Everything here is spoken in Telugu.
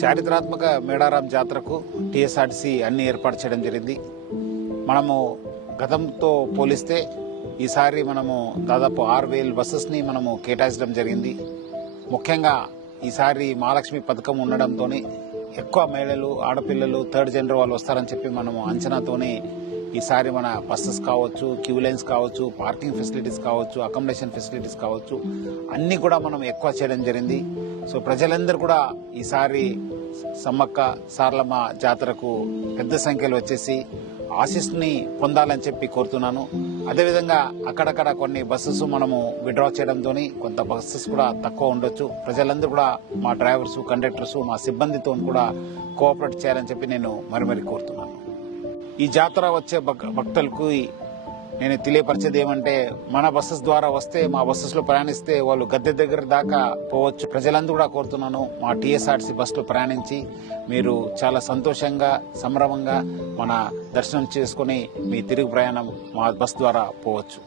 చారిత్రాత్మక మేడారం జాతరకు టీఎస్ఆర్టీసీ అన్ని ఏర్పాటు చేయడం జరిగింది. మనము గతంతో పోలిస్తే ఈసారి మనము దాదాపు 6,000 బస్సెస్ని మనము కేటాయించడం జరిగింది. ముఖ్యంగా ఈసారి మహాలక్ష్మి పథకం ఉండడంతో ఎక్కువ మహిళలు, ఆడపిల్లలు, థర్డ్ జెండర్ వాళ్ళు వస్తారని చెప్పి మనము అంచనాతోనే ఈసారి మన బస్సెస్ కావచ్చు, క్యూ లైన్స్ కావచ్చు, పార్కింగ్ ఫెసిలిటీస్ కావచ్చు, అకామిడేషన్ ఫెసిలిటీస్ కావచ్చు, అన్ని కూడా మనం ఎక్కువ చేయడం జరిగింది. సో ప్రజలందరూ కూడా ఈసారి సమ్మక్క సారలమ్మ జాతరకు పెద్ద సంఖ్యలో వచ్చేసి ఆశీస్సుని పొందాలని చెప్పి కోరుతున్నాను. అదేవిధంగా అక్కడక్కడ కొన్ని బస్సెస్ మనము విడ్రా చేయడంతో కొంత బస్సెస్ కూడా తక్కువ ఉండొచ్చు. ప్రజలందరూ కూడా మా డ్రైవర్స్, కండక్టర్స్, మా సిబ్బందితో కూడా కోఆపరేట్ చేయాలని చెప్పి నేను మరి కోరుతున్నాను. ఈ జాతర వచ్చే భక్తులకు నేను తెలియపరిచేది ఏమంటే, మన బస్సెస్ ద్వారా వస్తే, మా బస్సెస్ లో ప్రయాణిస్తే వాళ్ళు గద్దె దగ్గర దాకా పోవచ్చు. ప్రజలందరూ కూడా కోరుతున్నాను, మా టీఎస్ఆర్టీసీ బస్సులో ప్రయాణించి మీరు చాలా సంతోషంగా, సంభ్రమంగా మన దర్శనం చేసుకుని మీ తిరుగు ప్రయాణం మా బస్ ద్వారా పోవచ్చు.